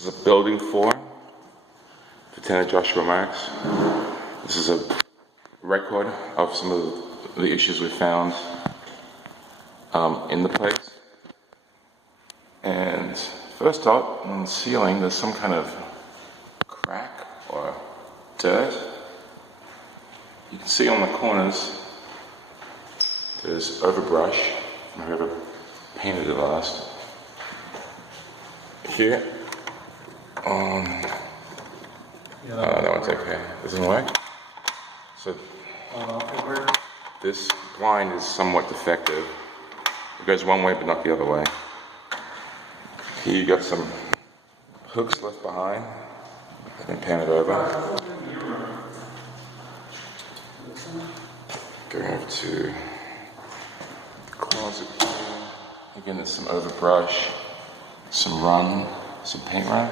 This is a building for Lieutenant Joshua Marks. This is a record of some of the issues we found in the place. And first up, on the ceiling, there's some kind of crack or dirt. You can see on the corners, there's overbrush from whoever painted it last. Here, that one's okay. Doesn't work. So this blind is somewhat defective. It goes one way but not the other way. Here you got some hooks left behind. I've been painted over. Going over to the closet here. Again, there's some overbrush, some run, some paint run.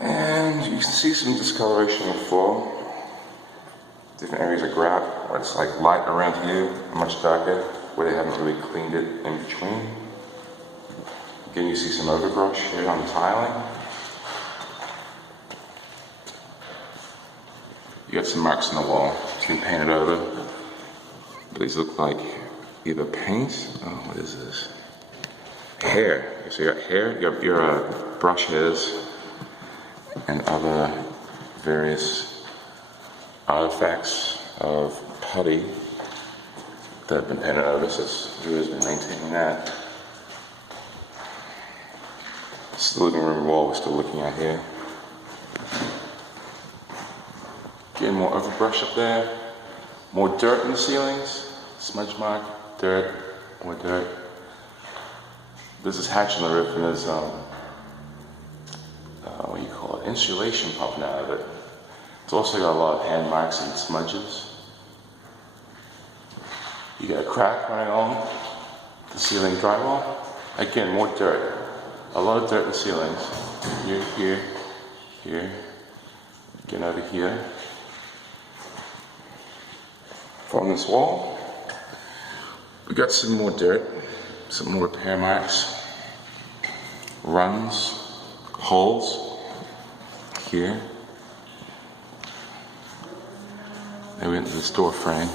And you can see some discoloration on the floor. Different areas are grab, where it's like light around here, much darker, where they haven't really cleaned it in between. Again, you see some overbrush here on the tiling. You got some marks on the wall. It's been painted over. But these look like either paint. Oh, what is this? Hair. So you got hair, you got your brush hairs, and other various artifacts of putty that have been painted over. So who has been maintaining that? This is the living room wall we're still looking at here. Again, more overbrush up there. More dirt in the ceilings. Smudge mark, dirt, more dirt. There's this hatch on the roof and there's what do you call it? Insulation popping out of it. It's also got a lot of hand marks and smudges. You got a crack running along the ceiling drywall. Again, more dirt. A lot of dirt in the ceilings. Here, here, here. Again over here. From this wall, we got some more dirt, some more repair marks, runs, holes here. Then we went to the door frame.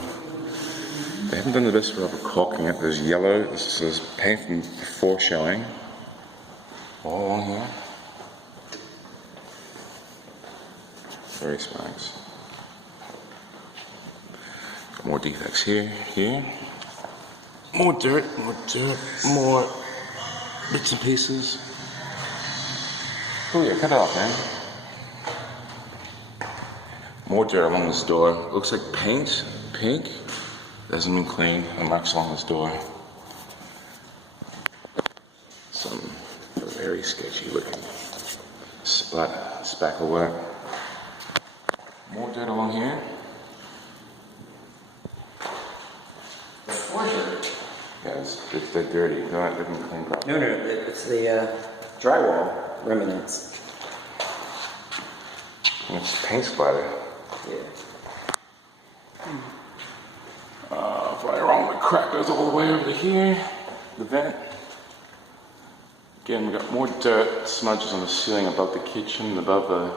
They haven't done the best job of caulking it. There's yellow, this is paint from before showing. All along here. Various marks. Got more defects here, here. More dirt, more bits and pieces. Oh yeah, cut it off, man. More dirt along this door. Looks like paint, pink. Hasn't been cleaned. And marks along this door. Some very sketchy looking spackle work. More dirt along here. Yeah, they're dirty. They're not looking clean properly. No, it's the drywall remnants. And it's paint splatter. Yeah. Right wrong, the crack goes all the way over to here. The vent. Again, we got more dirt, smudges on the ceiling above the kitchen, above the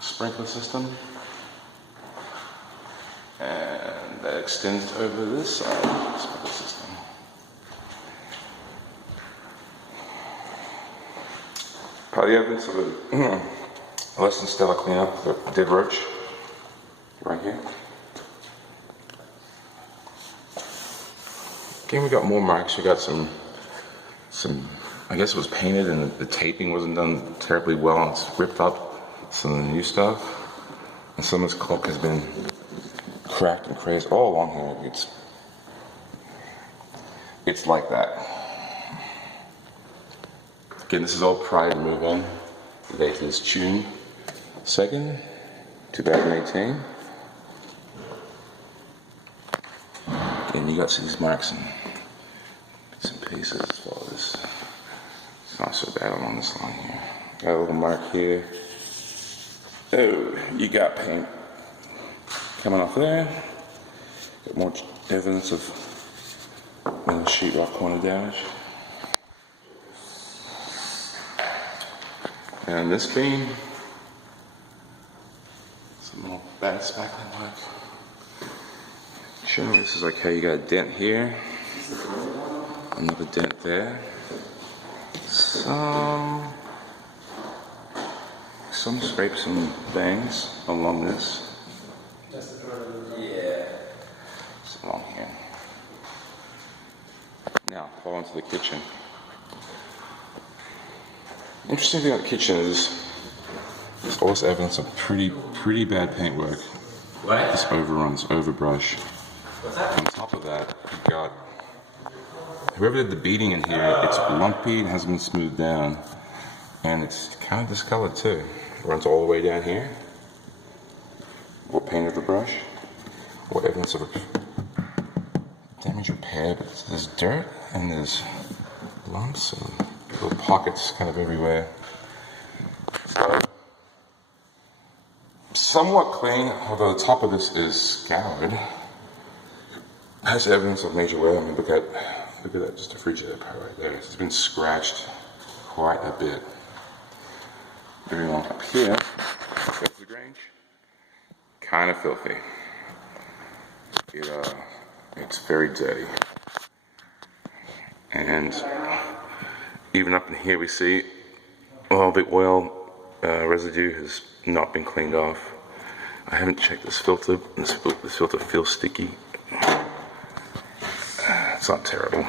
sprinkler system. And that extends over this side of the sprinkler system. Probably evidence of a less than stellar cleanup, the dead roach. Right here. Again, we got more marks. We got some, I guess it was painted and the taping wasn't done terribly well and it's ripped up some of the new stuff. And some of this caulk has been cracked and crazed all along here. It's like that. Again, this is all prior to move in. The date is June 2nd, 2018. And you got these marks and bits and pieces as well as it's not so bad along this line here. Got a little mark here. Oh, you got paint coming off there. Got more evidence of sheetrock corner damage. And this beam, some more bad spackling work. Sure, this is okay. You got a dent here, another dent there, some scrapes and bangs along this. Yeah. It's along here. Now, fall into the kitchen. Interesting thing about the kitchen is there's also evidence of pretty bad paintwork. What? This overruns, overbrush. What's that? On top of that, you've got whoever did the beading in here, it's lumpy and hasn't been smoothed down. And it's kind of discolored too. It runs all the way down here. More paint of the brush. More evidence of a damage repair, but there's dirt and there's lumps and little pockets kind of everywhere. So, somewhat clean, although the top of this is scoured. Has evidence of major wear. I mean, look at that, just a refrigerator part right there. It's been scratched quite a bit. Very long up here. Filthy range. Kind of filthy. It's very dirty. And even up in here we see, well, the oil residue has not been cleaned off. I haven't checked this filter. This filter feels sticky. It's not terrible.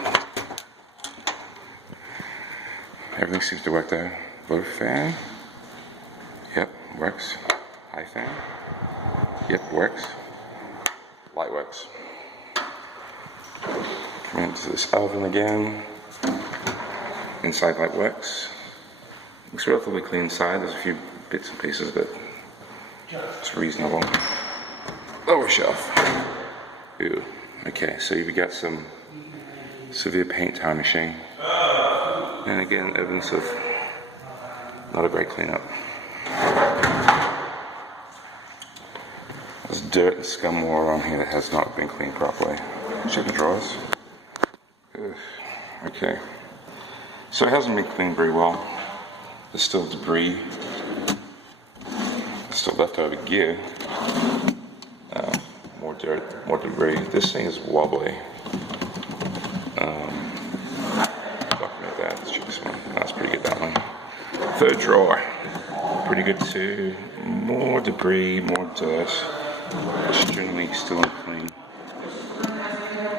Everything seems to work there. Low fan. Yep, works. High fan. Yep, works. Light works. Come into this oven again. Inside light works. Looks relatively clean inside. There's a few bits and pieces, but it's reasonable. Lower shelf. Ooh. Okay, so we got some severe paint tarnishing. And again, evidence of not a great cleanup. There's dirt and scum all around here that has not been cleaned properly. Check the drawers. Okay. So it hasn't been cleaned very well. There's still debris. There's still leftover gear. More dirt, more debris. This thing is wobbly. Document that. Let's check this one. That's pretty good, that one. Third drawer. Pretty good too. More debris, more dirt. It's generally still unclean.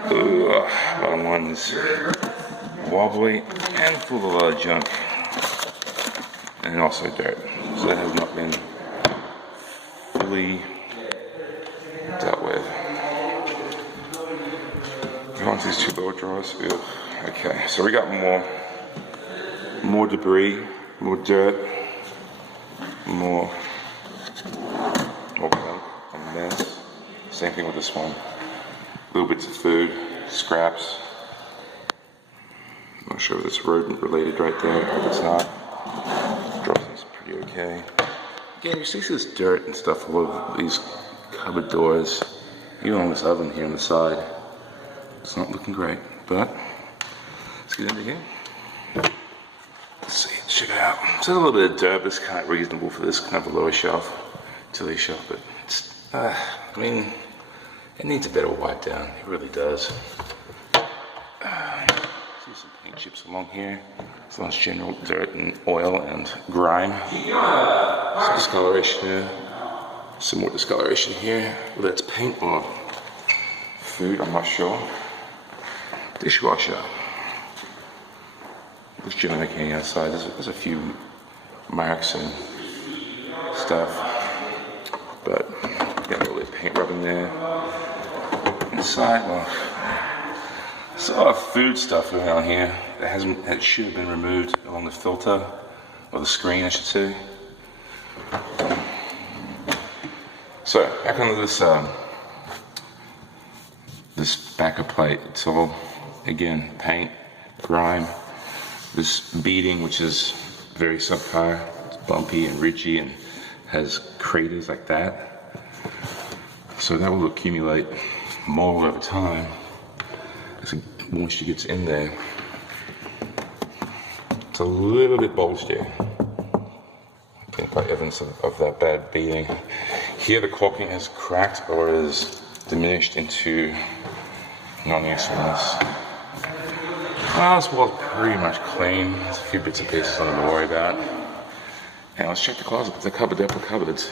Bottom one is wobbly and full of a lot of junk. And also dirt. So that has not been fully dealt with. Go on to these two lower drawers. Ew. Okay, so we got more debris, more dirt, more gunk, a mess. Same thing with this one. Little bits of food, scraps. I'm not sure if it's rodent related right there. I hope it's not. Drawers is pretty okay. Again, you see this dirt and stuff all over these cupboard doors, even on this oven here on the side. It's not looking great, but let's get into here. Let's see, check it out. So there's a little bit of dirt, but it's kind of reasonable for this kind of a lower shelf, utility shelf, but it's, I mean, it needs a better wipe down. It really does. See some paint chips along here. As long as general dirt and oil and grime. Some discoloration here. Some more discoloration here. Whether it's paint or food, I'm not sure. Dishwasher. Looks generally okay outside. There's a few marks and stuff. But got a little bit of paint rubbing there. Inside, well, there's a lot of food stuff around here that should have been removed along the filter, or the screen I should say. So, back onto this backer plate. It's all, again, paint, grime, this beading, which is very subpar. It's bumpy and ridgy and has craters like that. So that will accumulate mold over time as the moisture gets in there. It's a little bit bulged here. like evidence of that bad beating. Here the caulking is cracked or is diminished into non-usefulness. Well, this wall's pretty much clean. There's a few bits and pieces I don't have to worry about. And let's check the closet, the cupboard, the upper cupboards.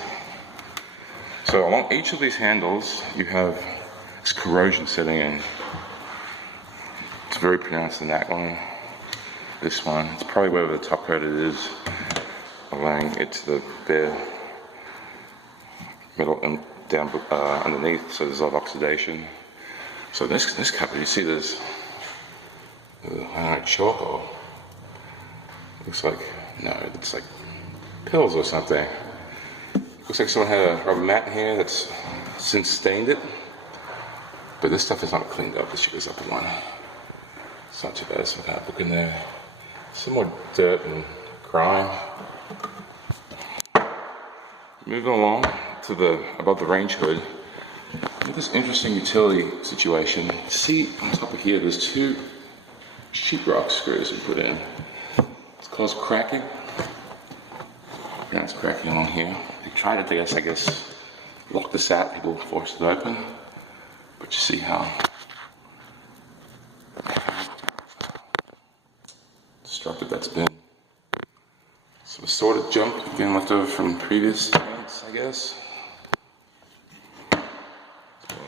So along each of these handles, you have this corrosion setting in. It's very pronounced in that one. This one, it's probably wherever the top coat it is, allowing it to the bare metal and down underneath, so there's a lot of oxidation. So this cupboard, you see there's, I don't know, chalk or, looks like, no, it's like pills or something. Looks like someone had a rubber mat in here that's since stained it, but this stuff is not cleaned up. This shit is up to one. It's not too bad. Some kind of book in there. Some more dirt and grime. Moving along to the above the range hood. Look at this interesting utility situation. See on top of here, there's two sheetrock screws we put in. It's caused cracking. Now it's cracking along here. They tried to, I guess, lock this out. People forced it open, but you see how destructive that's been. Some sort of junk again left over from previous paints, I guess.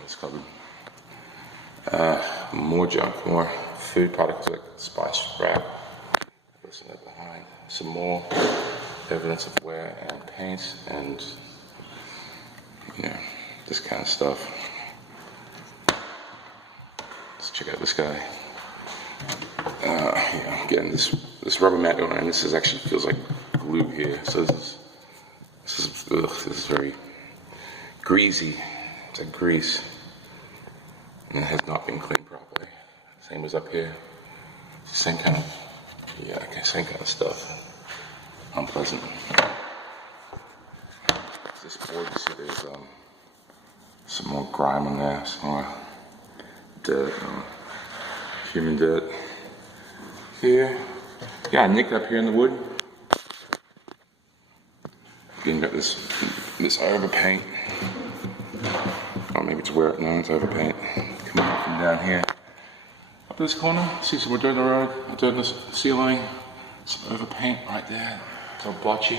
This cupboard. More junk, more food particles like spice wrap. Listen that behind. Some more evidence of wear and paint and this kind of stuff. Let's check out this guy. Again, this rubber mat on, and this is actually feels like glue here. So this is very greasy. It's like grease, and it has not been cleaned properly. Same as up here. Same kind of, same kind of stuff. Unpleasant. This board, you see there's some more grime in there, some more dirt, human dirt. Here, a nick up here in the wood. Again, got this overpaint. Or maybe it's where it's overpaint. Coming up from down here. Up this corner, see some more dirt on the road, dirt on the ceiling, some overpaint right there. It's all blotchy.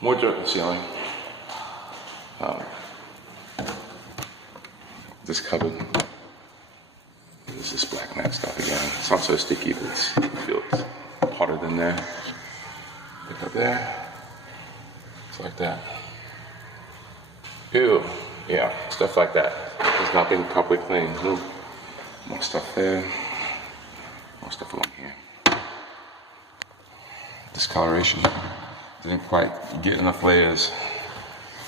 More dirt on the ceiling. This cupboard. This is black mat stuff again. It's not so sticky, but I feel it's hotter than there. Look up there. It's like that. Ew. Yeah, stuff like that. It's not been properly cleaned. More stuff there. More stuff along here. Discoloration. Didn't quite get enough layers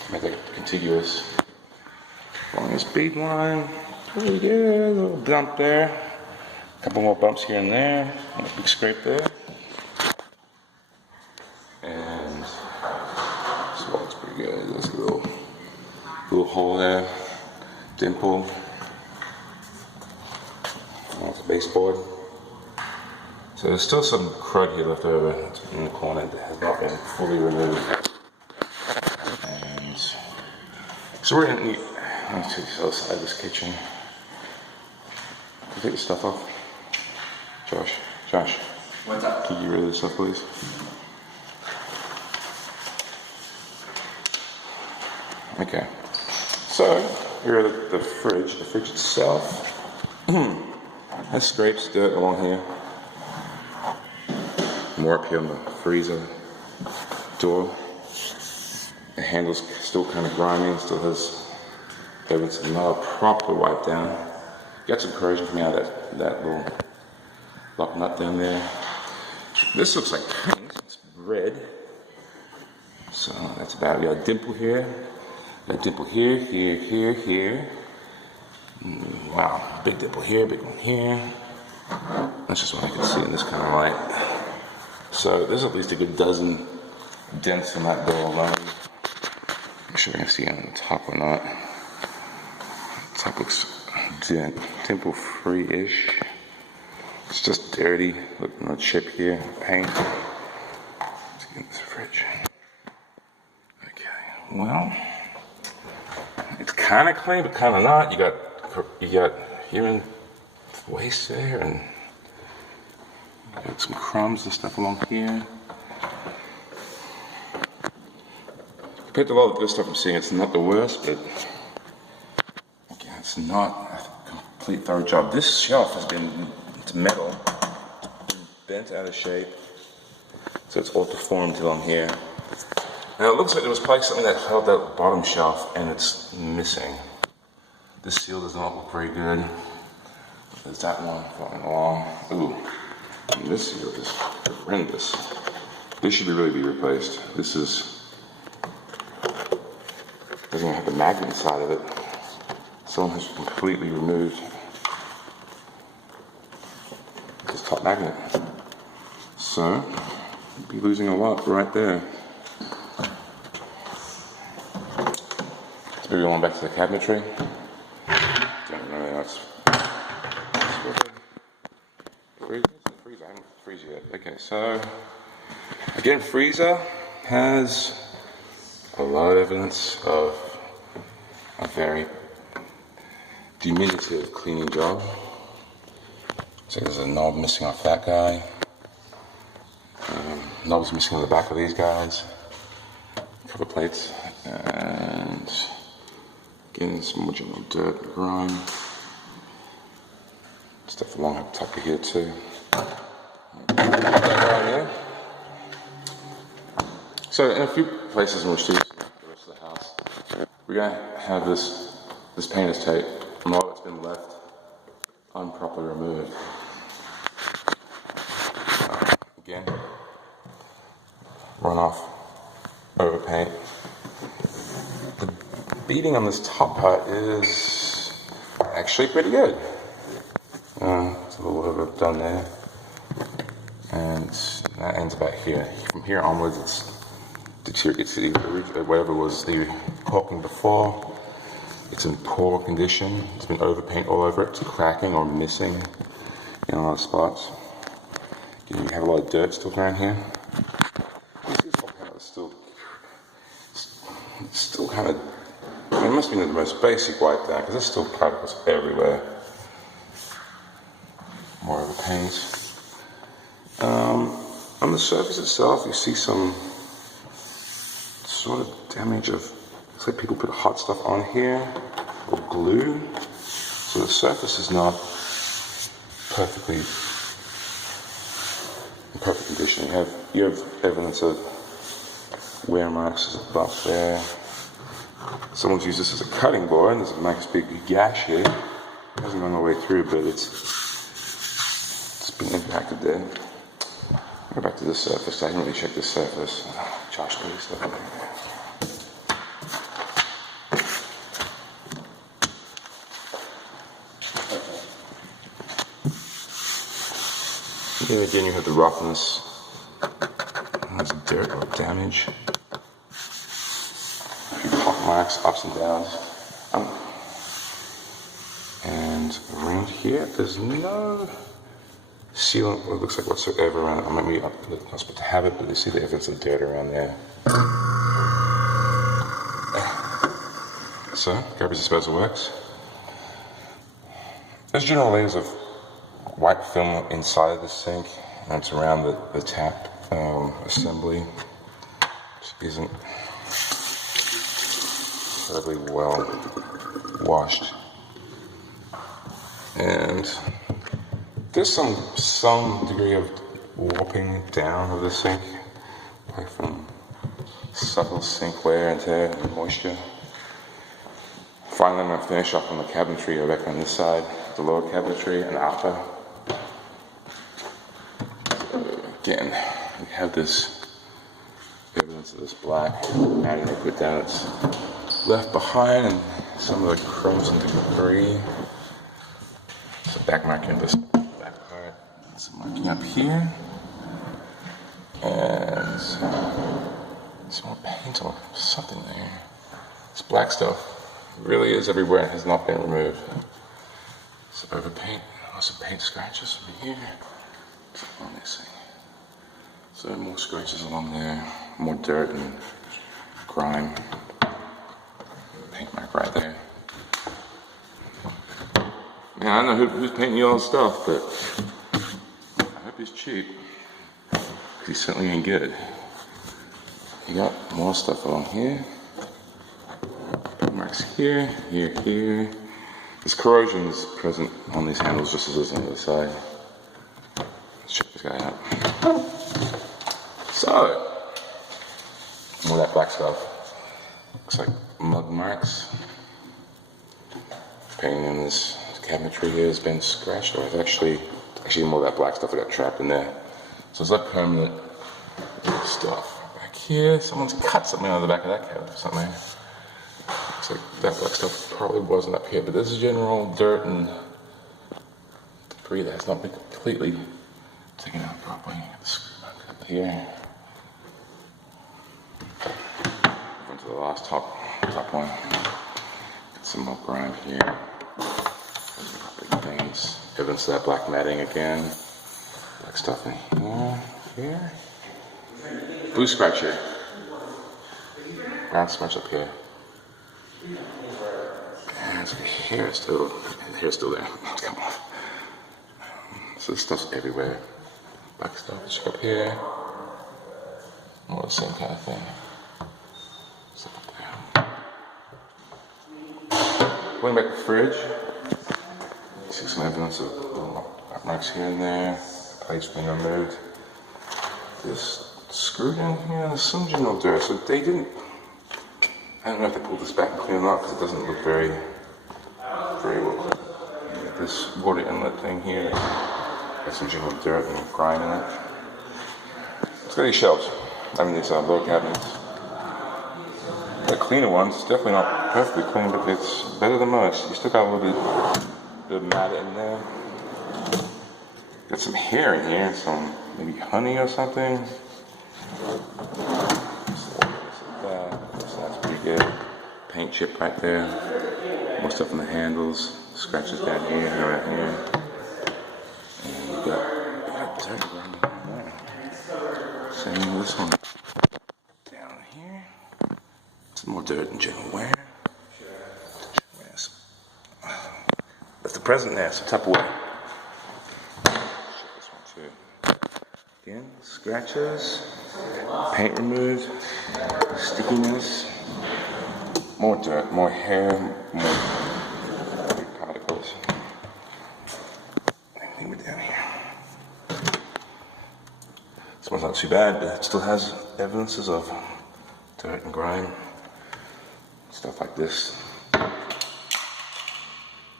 to make it contiguous. Along this bead line. Pretty good, a little bump there, a couple more bumps here and there, and a big scrape there. And this wall's pretty good. There's a little hole there, dimple. That's a baseboard. So there's still some crud here left over in the corner that has not been fully removed. And so we're gonna need, let's see this other side of this kitchen. Take the stuff off. Josh. What's up? Can you get rid of this stuff, please? Okay. So, here are the fridge. The fridge itself has scrapes, dirt along here. More up here on the freezer door. The handle's still kind of grimy, still has evidence of not a proper wipe down. Got some corrosion coming out of that little lock nut down there. This looks like paint. It's red. So that's about it. We got a dimple here. A dimple here, here. Wow, big dimple here, big one here. That's just what I can see in this kind of light. So there's at least a good dozen dents in that door alone. Make sure I can see it on the top or not. The top looks dimple free-ish. It's just dirty. Look, no chip here, paint. Let's get in this fridge. well, it's kind of clean, but kind of not. You got urine waste there, and you got some crumbs and stuff along here. Compared to a lot of the good stuff I'm seeing, it's not the worst, but again, it's not a complete thorough job. This shelf has been, it's metal, it's been bent out of shape, so it's all deformed along here. Now it looks like there was probably something that held that bottom shelf, and it's missing. This seal does not look very good. There's that one falling along. Ooh, and this seal is horrendous. This should really be replaced. This doesn't even have the magnet inside of it. Someone has completely removed this top magnet. So, you'd be losing a lot right there. Let's move on back to the cabinetry. Don't know, that's freezer. I haven't freezed yet. Okay, so again, freezer has a lot of evidence of a very diminutive cleaning job. So there's a knob missing off that guy. Knobs missing on the back of these guys. Cover plates. And again, some more general dirt, grime. Stuff along the top of here too. So in a few places in which to use the rest of the house, we're going to have this painter's tape, and a lot of it's been left improperly removed. Again, runoff, overpaint. The beading on this top part is actually pretty good. It's a little overdone there. And that ends about here. From here onwards, it's whatever was the caulking before. It's in poor condition. It's been overpaint all over it. It's cracking or missing in a lot of spots. Again, you have a lot of dirt still around here. This whole panel is still kind of. It must be the most basic wipe down because there's still particles everywhere. More overpaint. On the surface itself, you see some sort of damage of, looks like people put hot stuff on here, or glue. So the surface is not perfectly in perfect condition. You have evidence of wear marks above there. Someone's used this as a cutting board, and there's a nice big gash here. It hasn't gone all the way through, but it's been impacted there. Go back to this surface. I haven't really checked this surface. Josh, please stuff in there. Yeah, again, you have the roughness. There's dirt or damage. A few hot marks, ups and downs. And around here, there's no sealant, what it looks like whatsoever around it. I might be not supposed to have it, but you see the evidence of dirt around there. So, garbage disposal works. There's general layers of white film inside the sink, and it's around the tap assembly, which isn't incredibly well washed. And there's some degree of warping down of the sink, like from subtle sink wear and tear and moisture. Finally, I'm going to finish up on the cabinetry over back on this side, the lower cabinetry and upper. Again, we have this evidence of this black matting they put down. It's left behind, and some of the crumbs and debris. So back marking this back part. Some marking up here. And some more paint or something there. This black stuff really is everywhere and has not been removed. Some overpaint, some paint scratches from here. Something missing. So more scratches along there, more dirt and grime. Yeah, I don't know who's painting you all this stuff, but I hope he's cheap. He certainly ain't good. You got more stuff along here. Marks here, here, here. This corrosion is present on these handles just as it is on the other side. Let's check this guy out. So, more of that black stuff. Looks like mug marks. Painting in this cabinetry here has been scratched, or it's actually more of that black stuff that got trapped in there. So it's like permanent stuff. Back here, someone's cut something out of the back of that cabinet or something. Looks like that black stuff probably wasn't up here, but this is general dirt and debris that's not been completely taken out properly. Up here. Going to the last top one. Got some more grime here. Big things. Evidence of that black matting again. Black stuff in here. Blue scratch here. Brown smudge up here. And the hair's still there. It's come off. So this stuff's everywhere. Black stuff is up here. More the same kind of thing. Stuff up there. Going back to the fridge. See some evidence of marks here and there. Plates being removed. This screwed in here. There's some general dirt. So they didn't. I don't know if they pulled this back and cleaned it up because it doesn't look very well. This water inlet thing here has some general dirt and grime in it. It's got these shelves. I mean these lower cabinets. The cleaner ones, definitely not perfectly clean, but it's better than most. You still got a little bit of matter in there. Got some hair in here, some maybe honey or something. That's pretty good. Paint chip right there. More stuff in the handles. Scratches down here and around here. And you got dirt around there. Same with this one. Down here. Some more dirt and general wear. That's the present there, so Tupperware. Check this one too. Again, scratches, paint removed, stickiness, more dirt, more hair, more particles. Anything down here. This one's not too bad, but it still has evidences of dirt and grime. Stuff like this.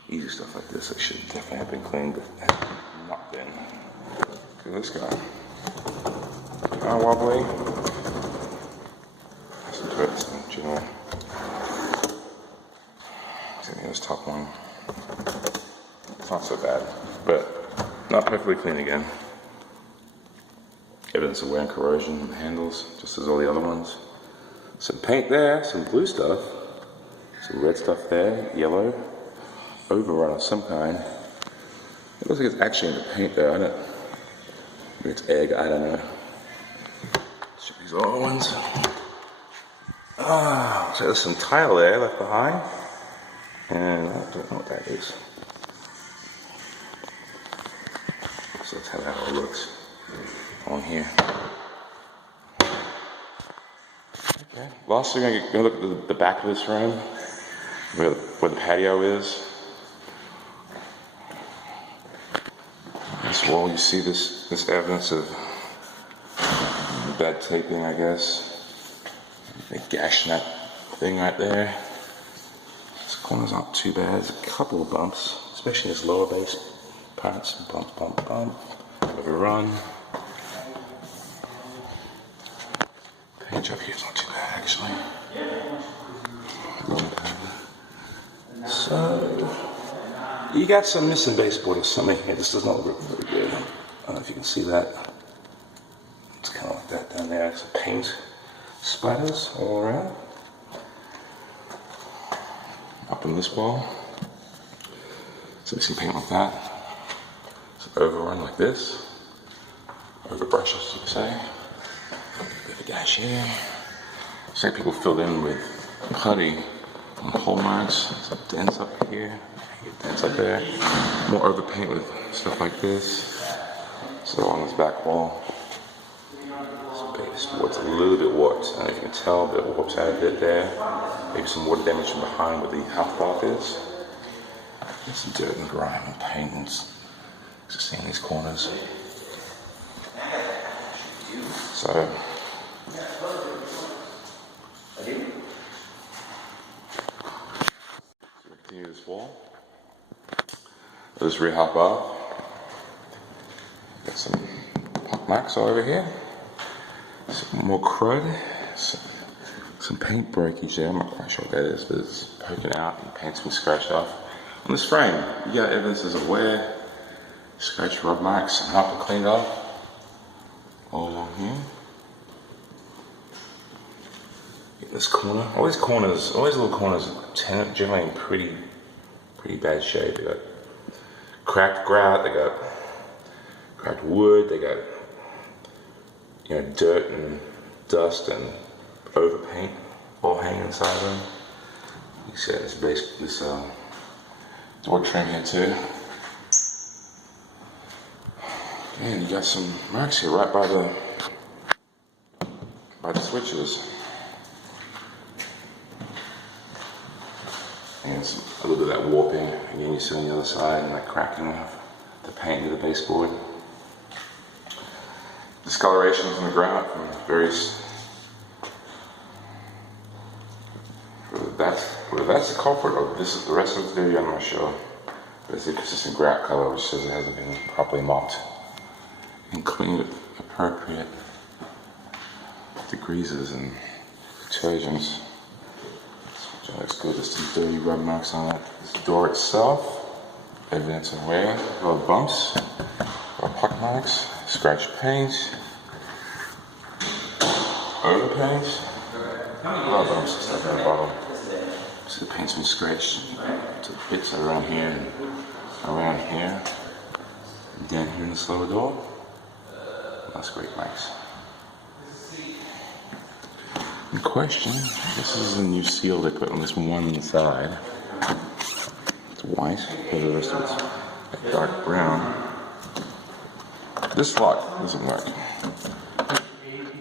Easy stuff like this that should definitely have been cleaned, but has not been. Look at this guy. Wobbly. Some dirt, some general. This top one. It's not so bad, but not perfectly clean again. Evidence of wear and corrosion in the handles, just as all the other ones. Some paint there, some blue stuff, some red stuff there, yellow, overrun of some kind. It looks like it's actually in the paint there, I don't know. Maybe it's egg, I don't know. Check these other ones. So there's some tile there left behind. And I don't know what that is. So that's how that all looks on here. Okay. Last, we're going to look at the back of this room, where the patio is. This wall, you see this evidence of bad taping, I guess. They gashed that thing right there. This corner's not too bad. There's a couple of bumps, especially in this lower base parts. Bump, bump, bump. Overrun. Paint job here is not too bad, actually. So, you got some missing baseboard or something here. This does not look really good. I don't know if you can see that. It's kind of like that down there. Some paint splatters all around. Up in this wall. So missing paint like that. Some overrun like this. Overbrush, as you could say. Bit of a gash here. Some people filled in with putty Hole marks, some dents up here, dents up there. More overpaint with stuff like this. So on this back wall, this baseboard's a little bit warped. I don't know if you can tell, but it warps out a bit there. Maybe some water damage from behind where the half bath is. There's some dirt and grime and paint and just seeing these corners. So continue this wall. This rear half bath. Got some pock marks all over here. Some more crud. Some paint breakage there. I'm not quite sure what that is, but it's poking out and paint's been scratched off. On this frame, you got evidence of wear, scratch, rub marks. I'm not to clean it off. All along here. In this corner, all these little corners, generally in pretty bad shape. They got cracked grout, they got cracked wood, they got dirt and dust and overpaint all hanging inside them. You see this door trim here too. And you got some marks here right by the switches. And it's a little bit of that warping. Again, you see on the other side and that cracking of the paint of the baseboard. Discolorations in the grout from various. Whether that's the culprit or this is the rest of the video, I'm not sure. But it's a consistent grout color, which says it hasn't been properly mopped and cleaned at appropriate degreases and detergents. So looks good. There's some dirty rub marks on it. This door itself, evidence of wear, a lot of bumps, a lot of pock marks, scratch paint, overpaint, a lot of bumps and stuff at the bottom. So the paint's been scratched to the bits around here and around here, and down here in the lower door. That's great, nice. In question, this is a new seal they put on this one side. It's white, but the rest of it's dark brown. This lock doesn't work.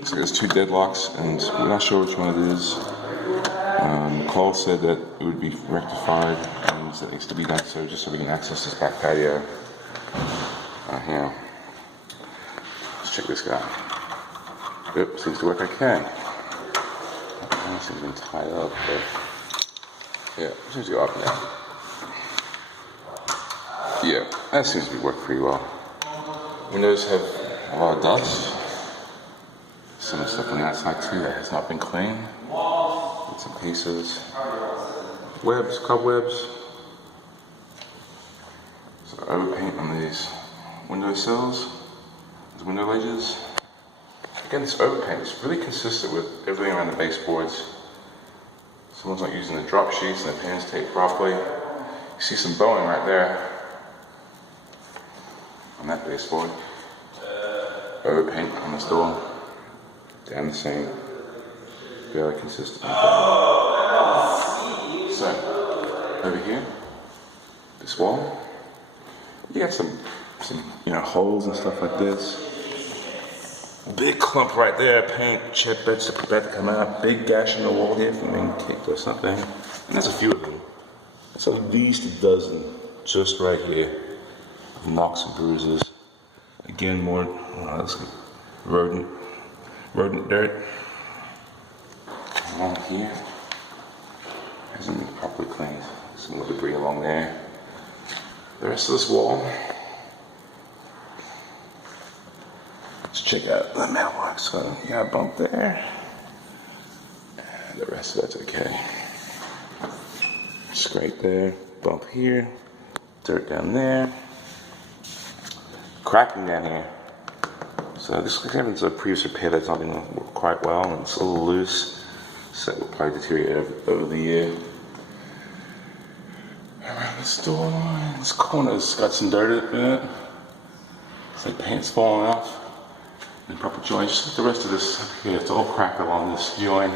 So there's two deadlocks, and we're not sure which one it is. Cole said that it would be rectified and that needs to be done just so we can access this back patio. Here. Let's check this guy. Yep, seems to work okay. This has been tied up, but yeah, it seems to go up now. Yeah, that seems to be working pretty well. Windows have a lot of dust. Some of the stuff on the outside too that has not been cleaned. Bits and pieces. Webs, cobwebs. So overpaint on these window sills, these window ledges. Again, this overpaint is really consistent with everything around the baseboards. Someone's not using the drop sheets and the pans taped properly. You see some bowing right there on that baseboard. Overpaint on this door. Down the same. Fairly consistent. So, over here, this wall, you got some holes and stuff like this. Big clump right there, paint, chip bits about to come out. Big gash in the wall here from being kicked or something. And there's a few of them. It's at least a dozen just right here. Knocks and bruises. Again, more rodent dirt. Along here, hasn't been properly cleaned. Some more debris along there. The rest of this wall. Let's check out the mailbox. So you got a bump there. And the rest of that's okay. Scrape there, bump here, dirt down there. Cracking down here. So this is evidence of a previous repair that's not been worked quite well, and it's a little loose. So it will probably deteriorate over the year. Around this door line, this corner's got some dirt in it. It's like paint's falling off. And proper joint, just like the rest of this here, it's all cracked along this joint.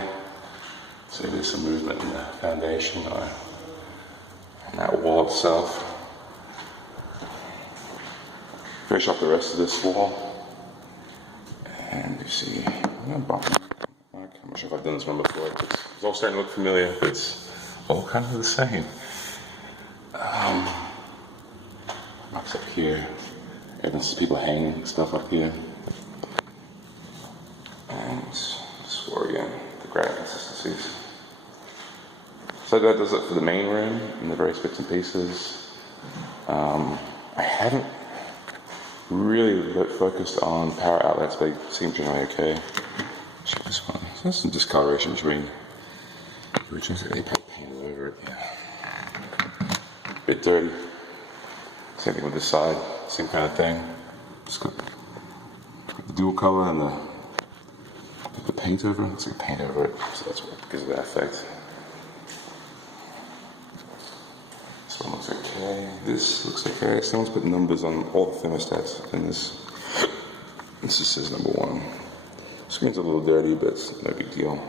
So there's some movement in the foundation or in that wall itself. Finish off the rest of this wall. And you see, I'm not sure if I've done this one before. It's all starting to look familiar, but it's all kind of the same. Box up here. There's people hanging stuff up here. And this floor again, the ground consistencies. So that does it for the main room and the various bits and pieces. I haven't really focused on power outlets, but they seem generally okay. Check this one. So there's some discoloration between the originals. They painted over it. Yeah. Bit dirty. Same thing with this side. Same kind of thing. Just got the dual color and the paint over it. Looks like paint over it. So that's what gives it that effect. This one looks okay. This looks okay. Someone's put numbers on all the thermostats in this. This just says number 1. Screen's a little dirty, but it's no big deal.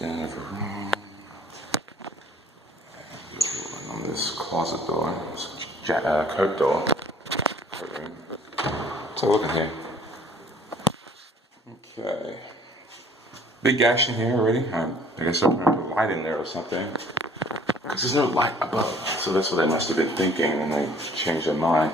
And on this closet door, this coat door. Coat room. So look in here. Okay. Big gash in here already. I guess I'm gonna put a light in there or something. Because there's no light above. So that's what they must have been thinking when they changed their mind.